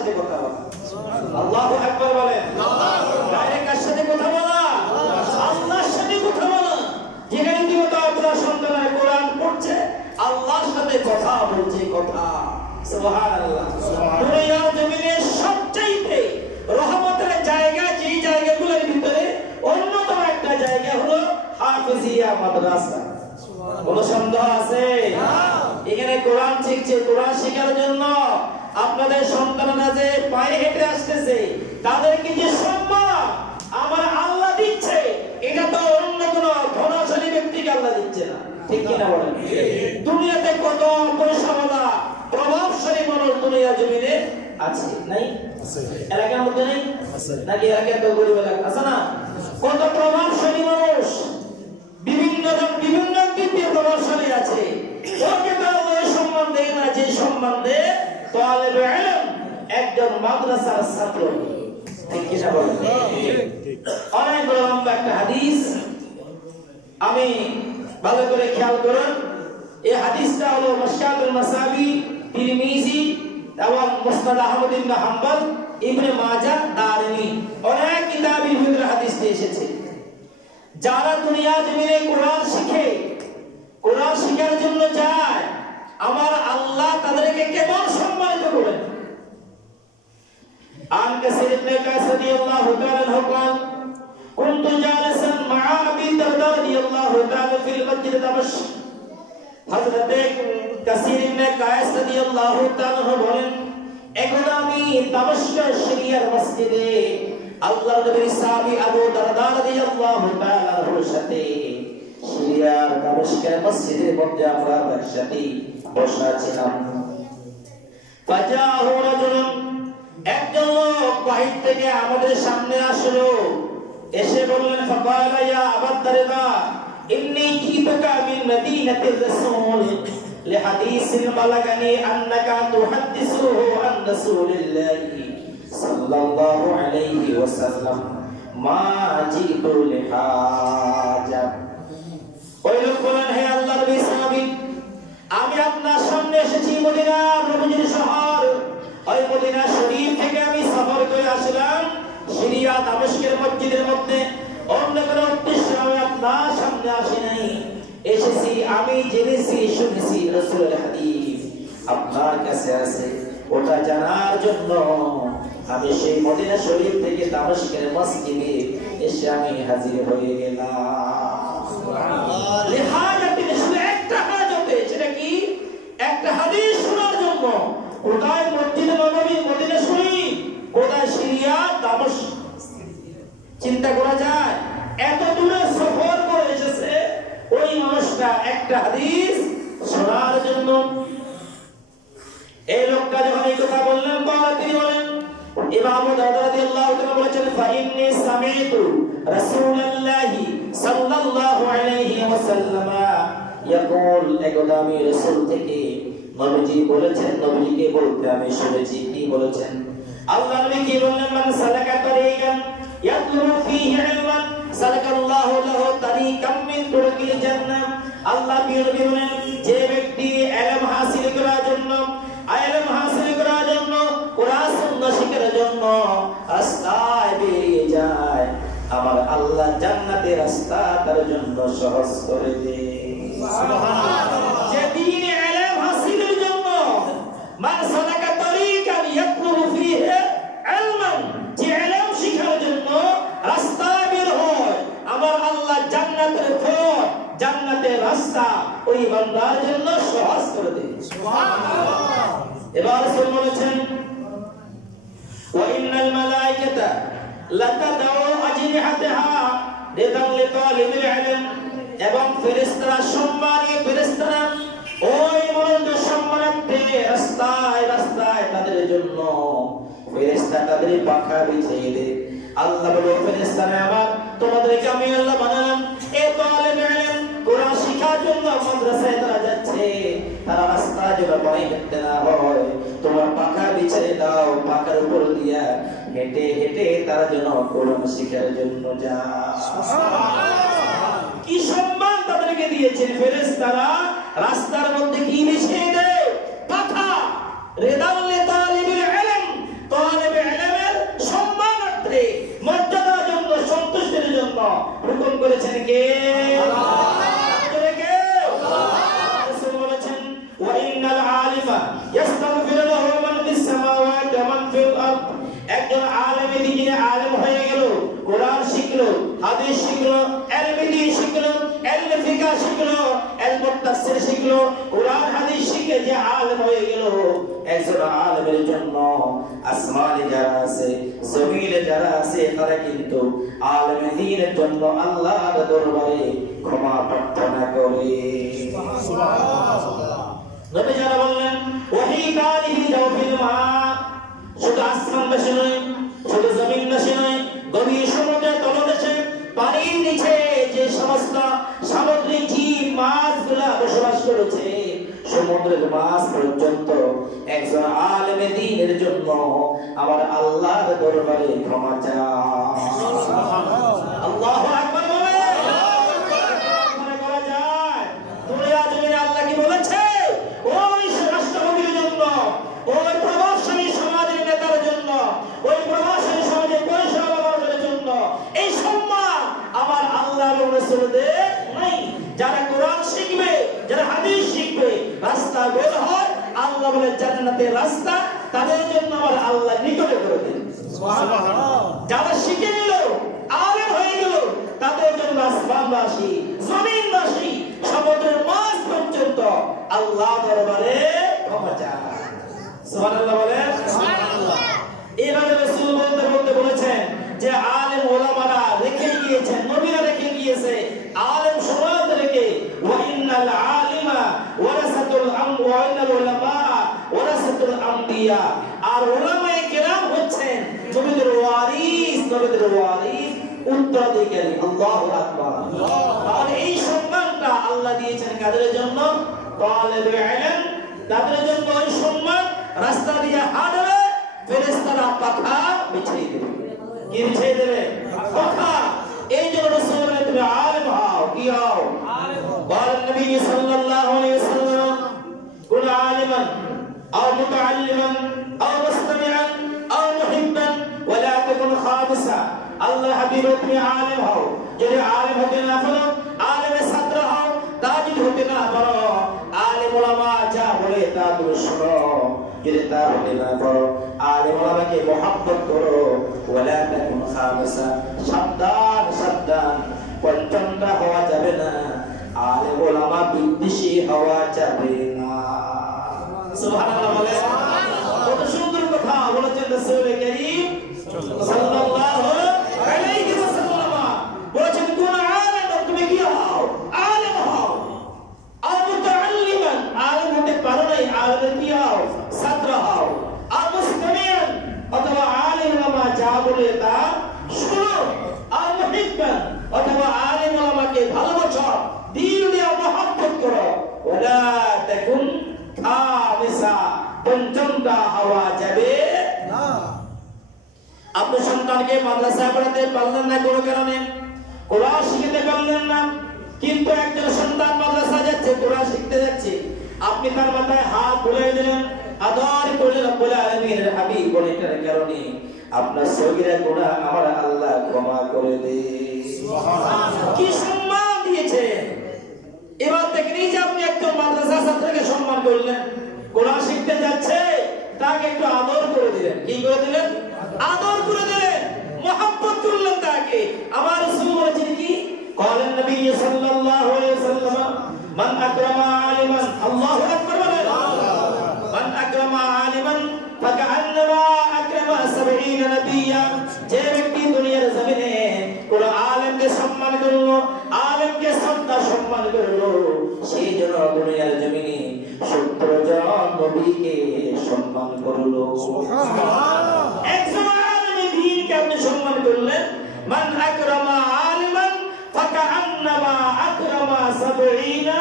সাথে কথা বলা। আল্লাহু আকবার বলেন। ডাইরেক্ট কার সাথে কথা বলা? আল্লাহর সাথে কথা বলা। যেখানে দিওটা আপনার সন্তানের কোরআন পড়ছে, আল্লাহর সাথে কথা বলছে, কথা। সুবহানাল্লাহ। দুনিয়ার জমিনে সবচাইতে রহমতের জায়গা, যেই জায়গাগুলোর ভিতরে অন্যতম একটা জায়গা হলো হাফিজিয়া মাদ্রাসা। কোনো সন্দেহ আছে? এখানে কোরআন শিখছে, কোরআন শেখার জন্য আপনাদের সন্তানরা যে পায়ে হেঁটে আসতেছে, তাদেরকে যে সম্মান আমার আল্লাহ দিচ্ছে, এটা তো অন্য কোন ধনশালী ব্যক্তিকে আল্লাহ দিচ্ছে না। ঠিক কিনা বলেন? দুনিয়াতে কত পয়সাওয়ালা প্রভাবশালী মানুষ দুনিয়া জমিনে আছে, নাই? এলাকার মধ্যে নেই নাকি? এলাকায় তো গরিব এলাকা আছে না? কত প্রভাবশালী মানুষ, বিভিন্ন দিক দিয়ে প্রভাবশালী আছে। ওকে তো আল্লাহ সম্মান দেয় না যে সম্মান দেয় তালেবে ইলম, একজন মাদ্রাসার ছাত্র। ঠিক কিনা বলেন? অনেক বড় লম্বা একটা হাদিস, আমি ভালো করে খেয়াল করুন। এই হাদিসটা হলো মুশকাতুল মাসাবি, তিরমিজি এবং মুসনাদ আহমদ ইবনে হাম্বল, ইবনে মাজাহ, দারমি, অনেক কিতাবের ভিতরে হাদিসটি এসেছে। যারা দুনিয়া জমিনে কোরআন শিখে, কোরআন শিখার জন্য যায়, আমার আল্লাহ তাদেরকে কেমন সম্মানিত করেন। আন কাসির ইবনে কায়েস রাদিয়াল্লাহু তাআলা আনহু قال كنت جالسا مع ابي الدرداء رضي الله تعالى في المسجد دمشق। হযরত কাসির ইবনে কায়েস রাদিয়াল্লাহু তাআলা বলেন, একবার আমি দামেস্কের সিরিয়ার মসজিদে আল্লাহর নবীর সাহাবী আবু দারদা রাদিয়াল্লাহু তাআলা এর সাথে সিরিয়ার দামেস্কের মসজিদের মধ্যে আমরা একসাথে বসে ছিলাম। ফাজাহু রাজুলুন, একজন লোক বাহির থেকে আমাদের সামনে আসলো, এসে বললেন, ফাকালা ইয়া আবু দারদা ইন্নী জিতুকা মিন মদিনাতির রাসূল লিহাদিসিন বালাগানি আন্নাকা তুহাদ্দিসুহু আন রাসূলিল্লাহি সাল্লাল্লাহু আলাইহি ওয়াসাল্লাম মা জিতু লিহাজা। ওই লোক বলেন, হে আল্লাহর নবী সাহাবী, আমি আপনার সামনে এসেছি মদিনার নবীর শহর। ওই মদিনা শরীফ থেকে আমি সফর করে আসলাম সিরিয়া দামেস্কের মসজিদের মধ্যে। অন্য কোনো উদ্দেশ্যে আমি আপনার সামনে আসি নাই। এসেছি, আমি জেনেছি, শুনেছি রাসূলের হাদিস আপনার কাছে আছে, ওটা জানার জন্য আমি সেই মদিনা শরীফ থেকে দামেস্কের মসজিদে এসে আমি হাজির হয়ে গেলাম। সুবহানাল্লাহ। লিহাজাতে, শুধু একটা হাজতে, সেটা কি? একটা হাদিস শোনার জন্য। কোথায়? মসজিদে নববী, মদিনা শরীফ। কোথায়? সিরিয়া দামেস্ক। চিন্তা করা যায়, এত দূরে সফর করে এসেছে ওই মানুষটা একটা হাদিস শোনার জন্য। এই লোকটা যখন এই কথা বললেন, তিনি বলেন, ইমাম দারদা রাদিয়াল্লাহু তাআলা বলেছেন, ফাইন্নী সামিতু রাসূলুল্লাহি সাল্লাল্লাহু আলাইহি ওয়াসাল্লাম ইয়াকুল, একদা আমি রাসূল থেকে নবীজি বলেছেন, নবীজিকে বলতে আমি শুনেছি। কি বলেছেন? আল্লাহ নবী কি বললেন? মান সালাকা তারিকান ইয়াতলুবু ফীহি ইলমান সালাকাল্লাহু লাহু তারিকাম মিন তুরুকিল জান্নাহ। আল্লাহ নবী বলেন, যে ব্যক্তি ইলম হাসিল করার জন্য, ইলম হাসিল করার জন্য, কোরআন সুন্নাহ শিখার জন্য রাস্তায় বেরিয়ে যায়, আমার আল্লাহ জান্নাতের রাস্তা তার জন্য সহজ করে দেন। সুবহানাল্লাহ। যে দ্বীন ইলম হাসিলের জন্য, মান সালাকা তারিকান ইয়াতলুবু ফীহি ইলমান, যে ইলম শিখার জন্য রাস্তায় বের হয়, আমার আল্লাহ জান্নাতের পথ, জান্নাতের রাস্তা ওই বান্দার জন্য সহজ করে দেন। সুবহানাল্লাহ। এবার রাসূল বলেছেন, ওয়া ইন্নাল মালায়েকাতা লাতাদাউ আজনিহাতাহা রিদান লিতালিবিল ইলম, এবং ফেরেশতারা, সম্মানী ফেরেশতারা ওই মানুষদের সম্মানার্থে রাস্তায় রাস্তায় তাদের জন্য ফেরেশতা তাদের পাখা বিছিয়ে দেয়। আল্লাহ বলে, ফেরেশতারা আমার, তোমাদেরকে আমি আল্লাহ বানালাম এ তালিবে ইলম, কোরআন শিখার জন্য মাদ্রাসায় তারা যাচ্ছে, তারা রাস্তায় যেন পায়ে হেঁটে না হয়, তোমার পাখা বিছিয়ে দাও, পাখার উপর দিয়া হেঁটে হেঁটে তারা যেন কোরআন শিখার জন্য যায়। সুবহানাল্লাহ। কি সম্মান তাদেরকে দিয়েছেন ফেরেশতারা, রাস্তার মধ্যে কি বিছিয়ে দেয়? পাখা। রিদাল লিতালিবিল ইলম, ইস্তাগফিরু লাহু মান ফিস সামাওয়াতি ওয়া মান ফিল আরদ। একজন আলেম দিনে আলেম হয়ে গেল, কোরআন শিখলো, হাদিস শিখলো, ইলমে দ্বীন শিখলো, ইলমে ফিকহ শিখলো, ইলমে তাফসীর শিখলো, কোরআন হাদিস শিখে যে আলেম হয়ে গেল, একজন আলেমের জন্য আসমানে যারা আছে, জমিনে যারা আছে, তারা কিন্তু আলেমে দ্বীনের জন্য আল্লাহর দরবারে ক্ষমা প্রার্থনা করে। সুবহানাল্লাহ। নবী যারা বললেন ওয়াহি কালিহি জাওফিল মা, শুধু আসমানবাসী নয়, শুধু জমিনবাসী নয়, গভীর সমুদ্রের তলদেশে পানির নিচে যে সমস্ত সামুদ্রিক জীব মাছগুলা বসবাস করেছে, সমুদ্রের মাছ পর্যন্ত একজন আলেমে দ্বীনের জন্য আমার আল্লাহর দরবারে ক্ষমা চায়। আল্লাহু আকবার বলে মনে করা যায় দুনিয়া জমিনে আল্লাহ কি বলেছে? ওই রাষ্ট্রপতির জন্য, ওই প্রভাবশালী সমাজের নেতার জন্য, ওই প্রভাবশালী সমাজের পরিষেবার জন্য এই সম্মান আমার আল্লাহর রাসূলদের নাই। যারা কোরআন শিখবে, যারা হাদিস শিখবে, রাস্তা বের হয়, আল্লাহ বলে জান্নাতের রাস্তা তাদের জন্য আমার আল্লাহ নিকটে করে দেন। সুবহানাল্লাহ। যারা শিখে নিল, আলেম হয়ে গেল, তাদের জন্য আসমানবাসী, জমিনবাসী, সমুদ্রের মাছ পর্যন্ত আল্লাহ দরবারে ক্ষমা চায়। সুবহানাল্লাহ বলেন। সুবহানাল্লাহ। এভাবে রাসূল বলতে বলতে বলেছেন যে আলেম ওলামারা রেখে গিয়েছেন, নবীরা রেখে গিয়েছে, আলেম সমাজ রেখে ওয়া ইন্নাল আলিমা ওয়ারাসাতুল ওয়া ইন্নাল উলামা ওয়ারাসাতুল আমবিয়া। আর উলামায়ে কেরাম হচ্ছেন নবীদের ওয়ারিস, নবীদের ওয়ারিস, উত্তরাধিকারী। আল্লাহু আকবার। আর এই সম্মানটা আল্লাহ দিয়েছেন কাদের জন্য? তালেবে ইলম। তাদের জন্য ওই সম্মান রাস্তা দিয়ে হাঁটবে, ফেরেশতারা পাখা বিছিয়ে দেবে। কি বিছিয়ে দেবে? পাখা। এই জন্য রাসূল বলেন তুমি আলেম হও। কি হও? আলেম হও। বলেন নবী সাল্লাল্লাহু আলাইহি ওয়াসাল্লাম কুন আলিমান আও মুতাআল্লিমান আও মুস্তামিআন আও মুহিব্বান ওয়া লা তাকুন খামিসা। আল্লাহ হাবিব তুমি আলেম হও। যদি আলেম হতে না পারো, আলেমের ছাত্র হও। তা যদি হতে না পারো, আলেম ওলামা যা বলে তা তুমি শোনো। যদি তা হতে না পারো, আলেম ওলামাকে মহব্বত করো। ওয়া লা তাকুন খামিসা, সাবধান সাবধান, পঞ্চমটা হওয়া যাবে না, আলেম ওলামা বিদ্বেষী হওয়া যাবে না। সুবহানাল্লাহ বলে। কত সুন্দর কথা বলেছেন রাসূল কারীম সাল্লাল্লাহু আলাইহি ওয়াসাল্লাম। বলেছেন কোন আলেম তুমি কি হও? আলেম হও। আর মুতাআল্লিমান, আলেম হতে পারো নাই, আলেম কি হও? ছাত্র হও। আর মুস্তামিআন, অথবা আলেম ওলামা যা বলে তা শোনো। আর মুহিব্বান, অথবা আলেম ওলামাকে ভালোবাসো, দিল দিয়ে মহব্বত করো। ওয়ালা তাকুন খামিসা, পঞ্চমটা হওয়া যাবে না। আপনি সন্তানকে মাদ্রাসায় পড়াতে পারলেন না কোনো কারণে, কোরআন শিখতে পারলেন না, কিন্তু একজন সন্তান মাদ্রাসা যাচ্ছে, কোরআন শিখতে যাচ্ছে, আপনি তার মাথায় হাত বুলিয়ে দিলেন, আদর করে রব্বুল আলামিনের হাবিব বলে এটার কারণে আপনার সগীরা গুনাহ আমার আল্লাহ ক্ষমা করে দেয়। সুবহানাল্লাহ। কি সম্মান দিয়েছে! এবার দেখেন যে আপনি একজন মাদ্রাসা ছাত্রকে সম্মান করলেন, কোরআন শিখতে যাচ্ছে, তাকে একটু আদর করে দিলেন। কি করে দিলেন? আদর করে দিলেন, মহব্বত করলেন তাকে। আমার রাসূল বলেছেন কি? قال النبي صلى الله عليه وسلم من أكرم عالما، الله أكبر، من أكرم عالما فكأنما أكرم 70 نبيا। যে ব্যক্তি দুনিয়ার জমিনে কোন আলেমকে সম্মান করলো, আলেমকে শ্রদ্ধা সম্মান করলো, সেই জন্য দুনিয়ার জমিনে 70 জন নবীকে সম্মান করলো। সুবহানাল্লাহ। একজন আলেমে দ্বীনকে আপনি সম্মান করলেন, মান আকরামা আলিমান ফাকান্নামা আকরামা 70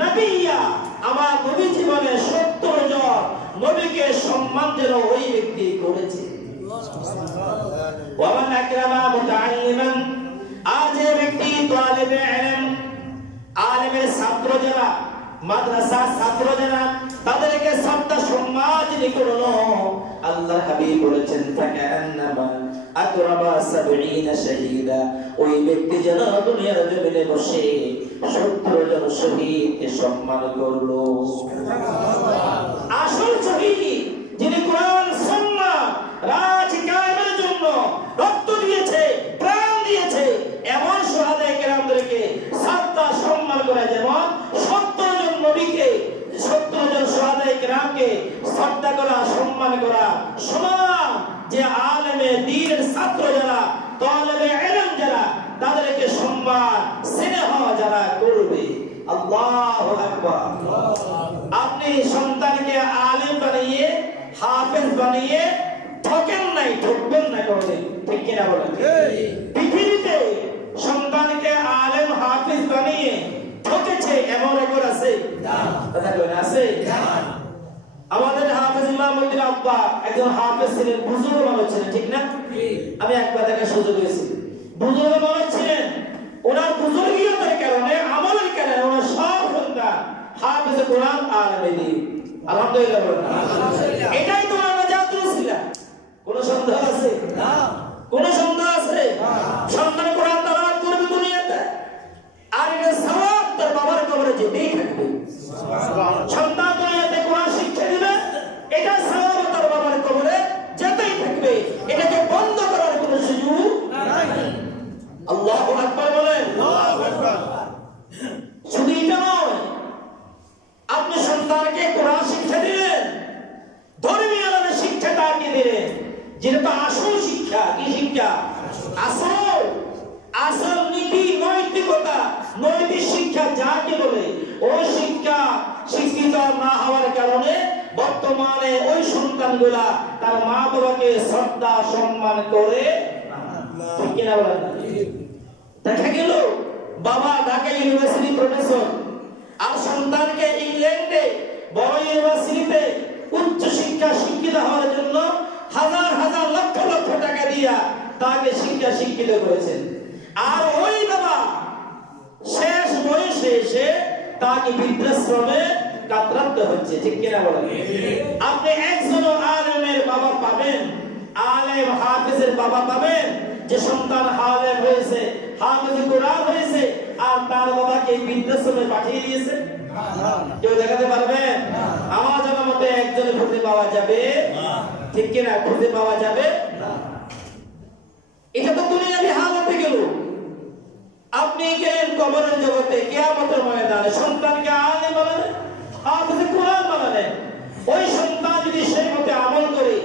নবিয়্যা। আমার নবী জীবনে 70 জন নবীকে সম্মান যেন ওই ব্যক্তি করেছে। ওয়া মান আকরামা মুতাআল্লিমান, আর যে ব্যক্তি তালিবে ইলম, আলেমের ছাত্র যারা, মাদ্রাসার ছাত্র যারা, তাদেরকে শ্রদ্ধা সম্মান যিনি করলো, আল্লাহ হাবিব বলেছেন ফাকান্নামা আকরামা 70 শাহীদা। ওই ব্যক্তি যেন দুনিয়ার জমিনে বসে 70 জন শহীদকে সম্মান করলো। আসল সন্তানকে শ্রদ্ধা করা, সম্মান করা সমান যে আলেমে দ্বীনের ছাত্র যারা, তালেবে ইলম যারা, তাদেরকে সম্মান স্নেহ যারা করবে। আল্লাহু আকবার। আপনি সন্তানকে আলেম বানিয়ে, হাফেজ বানিয়ে ঠকেন নাই, ঠকবেন না কোনদিন, ঠিক কিনা বলেন? পৃথিবীতে সন্তানকে আলেম হাফেজ বানিয়ে ঠকেছে এমন রেকর্ড আছে? কথা কই না, আছে? আমাদের হাফেজ ইমামউদ্দিন আব্বা একজন হাফেজ ছিলেন, বুজুর্গ মানুষ ছিলেন, ঠিক না? আমি একবার দেখার সুযোগ হয়েছে। বুজুর্গ মানুষ ছিলেন, ওনার বুজুর্গিয়তের কারণে, আমলের কারণে ওনার সব সন্তান হাফেজ কোরআন আলেমে দ্বীন। আলহামদুলিল্লাহ। এটাই তো আমরা জাতীয় ছিলাম। কোন সন্দেহ আছে? না। কোন সন্দেহ আছে? সন্তান কোরআন তেলাওয়াত করবে দুনিয়াতে, আর এটা সওয়াব তার বাবার কবরে যেতেই থাকবে। সন্তান দুনিয়াতে কোরআন শিক্ষা দিবে, এটা সওয়াব তার বাবার কবরে যেতেই থাকবে। এটাকে বন্ধ করার কোনো সুযোগ নাই। আল্লাহু আকবার বলেন। আল্লাহু আকবার। শুধু এটা নয়, আপনি সন্তানকে কোরআন শিক্ষা দিলেন, ধর্মীয় আলোচনা শিক্ষা তাকে দিলেন, যেটা তো আসল শিক্ষা। কি শিক্ষা? আসল নীতি, নৈতিকতা, নৈতিক শিক্ষা যাকে বলে, ওই শিক্ষা শিক্ষিত না হওয়ার কারণে বর্তমানে ওই সন্তানগুলা তার মা বাবাকে শ্রদ্ধা সম্মান করে ঠিক কিনা বলেন? দেখা গেল বাবা ঢাকা ইউনিভার্সিটি প্রফেসর, আর সন্তানকে ইংল্যান্ডে বড় ইউনিভার্সিটিতে উচ্চ শিক্ষা শিক্ষিত হওয়ার জন্য হাজার হাজার লক্ষ লক্ষ টাকা দিয়া তাকে শিক্ষা শিক্ষিত করেছেন। আর ওই বাবা শেষ বয়সে এসে তাকে বৃদ্ধাশ্রমে কাতরাতে হচ্ছে, ঠিক কিনা বলেন? আপনি একজন আলেমের বাবা পাবেন, আলেম হাফেজের বাবা পাবেন, যে সন্তান আলেম হয়েছে, হাফেজ কোরআন হয়েছে, আর তার বাবাকে বৃদ্ধাশ্রমে পাঠিয়ে দিয়েছে? কেউ দেখাতে পারবেন? আমার জানা মতে একজনের খুঁজে পাওয়া যাবে, ঠিক কিনা? খুঁজে পাওয়া যাবে না। এটা তো দুনিয়াবি হালতে গেল। আপনি গেলেন কবরের জগতে, কিয়ামতের ময়দানে সন্তানকে আলেম বানালেন, হাফেজ কোরআন বানালেন। ওই সন্তান যদি সেই মতে আমল করে,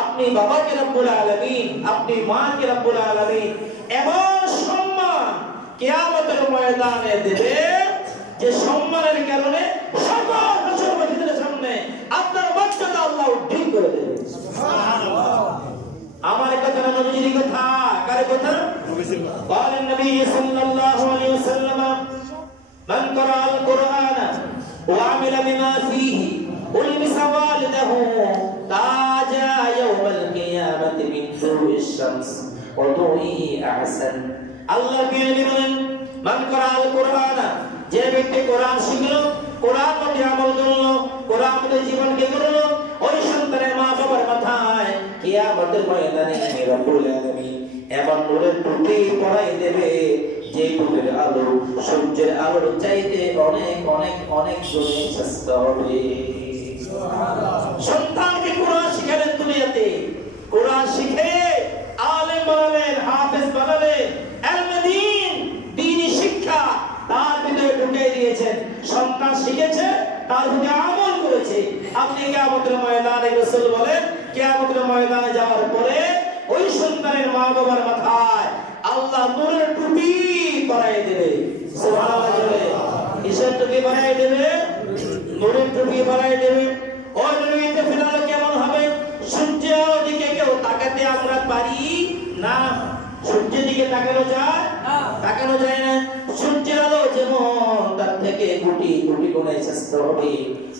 আপনি বাবাকে রব্বুল আলামিন, আপনি মাকে রব্বুল আলামিন এমন সম্মান কিয়ামতের ময়দানে দেবে, যে সম্মানের কারণে সকল হাসরের সামনে আপনার মর্যাদা আল্লাহ উঠে করে দেবে। সুবহানাল্লাহ। আমার কথা না, নবীজির কথা। কার কথা? নবীজির কথা। বলেন নবী সাল্লাল্লাহু আলাইহি ওয়াসাল্লাম, মান ক্বারাআল কুরআনা ওয়া আমিলা বিমা ফীহি উলবিসা ওয়ালিদাহু তাজা ইয়াউমাল কিয়ামাতি মিন দুরিশ শামস ওয়া দুইহি আহসান। আল্লাহ বলেন, মান ক্বারাআল কুরআনা, যে ব্যক্তি কোরআন শিখলো, কোরআন মতে আমল করলো, কোরআন মতে জীবনকে করলো, ওই সন্তানের মা বাবার মাথায় কিয়ামতের ময়দানে রব্বুল আলামিন এমন নূরের টুপি পরাই দেবে, যে টুপির আলো সূর্যের আলোর চাইতে অনেক অনেক অনেক গুণে শ্রেষ্ঠ হবে। সন্তানকে কোরআন শিখালেন দুনিয়াতে, কোরআন শিখে আলেম বানালেন, হাফেজ বানালেন, ইলমে দ্বীন, দ্বীনি শিক্ষা তার ভিতরে ঢুকিয়ে দিয়েছেন। সন্তান শিখেছে, তার প্রতি আমল করেছে। আপনি কিয়ামতের ময়দানে, রাসূল বলেন, কিয়ামতের ময়দানে যাওয়ার পরে ওই সন্তানের মা বাবার মাথায় আল্লাহ নূরের টুপি পরাই দেবে। সুবহানাল্লাহ। কিসের টুপি পরাই দেবে? নূরের টুপি পরাই দেবে। ওই নূরের ফিরালো কেমন হবে? সূর্যের দিকে কেউ তাকাতে আমরা পারি না। সূর্যের দিকে তাকানো যায়? তাকানো যায় না। সূর্যের আলো যেমন তার থেকে কোটি কোটি গুণে শ্রেষ্ঠ হবে,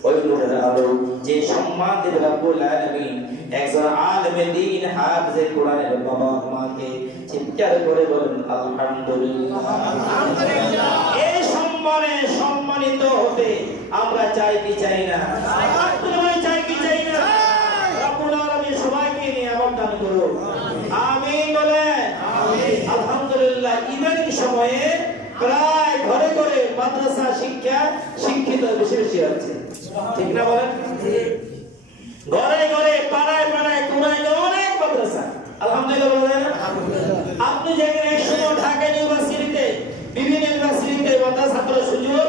ওই নূরের আলো যে সম্মান দেবে রব্বুল আলামিন একজন আলেমে দ্বীন, হাফেজে কোরআনের বাবা মাকে, চিৎকার করে বলেন আলহামদুলিল্লাহ। আলহামদুলিল্লাহ। এই সম্মানে সম্মানিত হতে আমরা চাই কি চাই না? আপনারা চাই কি চাই না? রব্বুল আলামিন সবাইকে নিয়ামত দান করুন। আমিন বলেন। আমিন। আলহামদুলিল্লাহ। ইদানিং সময়ে প্রায় ঘরে ঘরে মাদ্রাসা শিক্ষা শিক্ষিত বেশি বেশি হচ্ছে, ঠিক না বলেন? ঘরে ঘরে পাড়ায় পাড়ায় কোনায় অনেক মাদ্রাসা। আলহামদুলিল্লাহ বলেন। আপনি যেখানে একসময় ঢাকা ইউনিভার্সিটিতে, বিভিন্ন ইউনিভার্সিটিতে মাদ্রাসা ছাত্র সুযোগ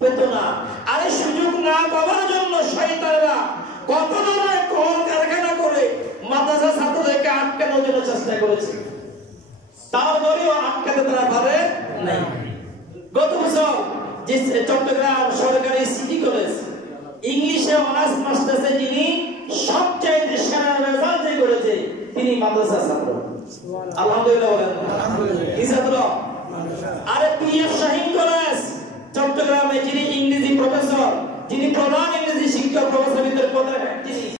পেত না, আর এই সুযোগ না পাওয়ার জন্য শয়তানের চেষ্টা করেছে, তারপরেও আটকাতে তারা পারে নাই। গত বছর যে চট্টগ্রাম সরকারি সিটি কলেজ ইংলিশে অনার্স মাস্টার্সে যিনি সবচেয়ে সেরা রেজাল্ট করেছে তিনি মাদ্রাসা ছাত্র। আলহামদুলিল্লাহ বলেন। কি ছাত্র? আরে পিএফ শাহীন কলেজ চট্টগ্রামে যিনি ইংরেজি প্রফেসর, যিনি প্রধান ইংরেজি শিক্ষক প্রফেসর